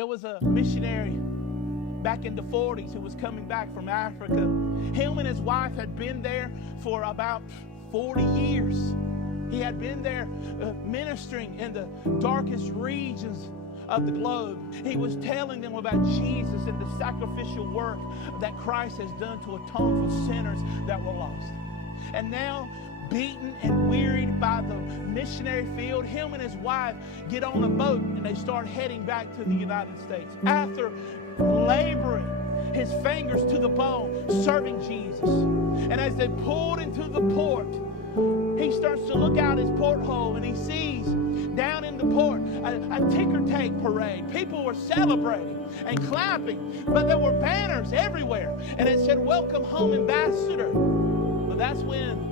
There was a missionary back in the 40s who was coming back from Africa. Him and his wife had been there for about 40 years. He had been there ministering in the darkest regions of the globe. He was telling them about Jesus and the sacrificial work that Christ has done to atone for sinners that were lost. And now, beaten and wearied by the missionary field, him and his wife get on a boat and they start heading back to the United States. After laboring his fingers to the bone, serving Jesus. And as they pulled into the port, he starts to look out his porthole and he sees down in the port a ticker tape parade. People were celebrating and clapping, but there were banners everywhere. And it said, "Welcome home, Ambassador." But that's when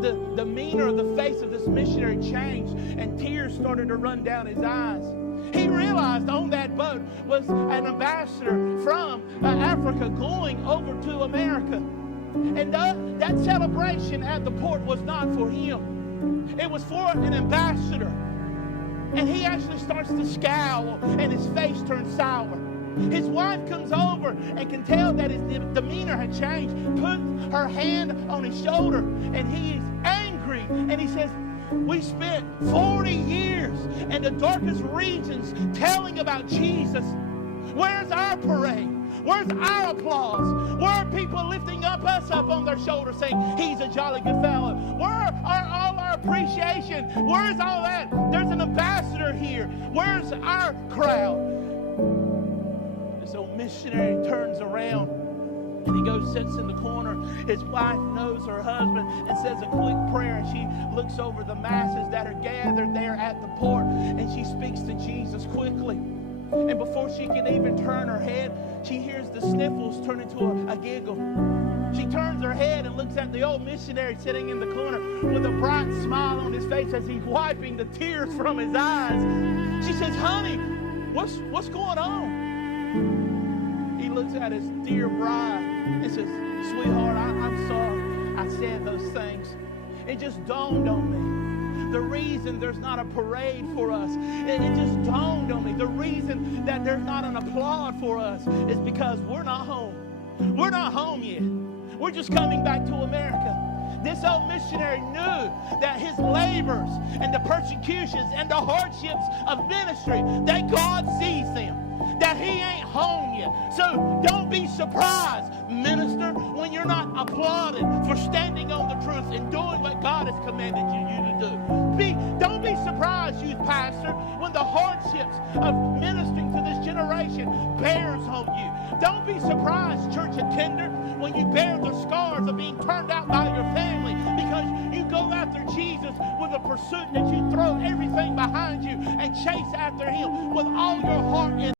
the demeanor of the face of this missionary changed and tears started to run down his eyes. He realized on that boat was an ambassador from Africa going over to America. And that celebration at the port was not for him. It was for an ambassador. And he actually starts to scowl and his face turns sour. His wife comes over and can tell that his demeanor had changed, puts her hand on his shoulder, and he is angry. And he says, "We spent 40 years in the darkest regions telling about Jesus. Where's our parade? Where's our applause? Where are people lifting us up on their shoulders saying, he's a jolly good fellow? Where are all our appreciation? Where's all that? There's an ambassador here. Where's our crowd?" This old missionary turns around and he goes, sits in the corner. His wife knows her husband and says a quick prayer. And she looks over the masses that are gathered there at the port and she speaks to Jesus quickly. And before she can even turn her head, she hears the sniffles turn into a giggle. She turns her head and looks at the old missionary sitting in the corner with a bright smile on his face as he's wiping the tears from his eyes. She says, "Honey, what's going on?" He looks at his dear bride and says, "Sweetheart, I'm sorry I said those things. It just dawned on me. The reason there's not a parade for us, it just dawned on me. The reason that there's not an applaud for us is because we're not home. We're not home yet. We're just coming back to America." This old missionary knew that his labors and the persecutions and the hardships of ministry, that God sees them, that he ain't home yet. So don't be surprised, minister, when you're not applauded for standing on the truth and doing what God has commanded you to do. Don't be surprised, youth pastor, when the hardships of ministering to this generation bears on you. Don't be surprised, church attender, when you bear the scars of being turned out by your family because you go after Jesus with a pursuit that you throw everything behind you and chase after him with all your heart and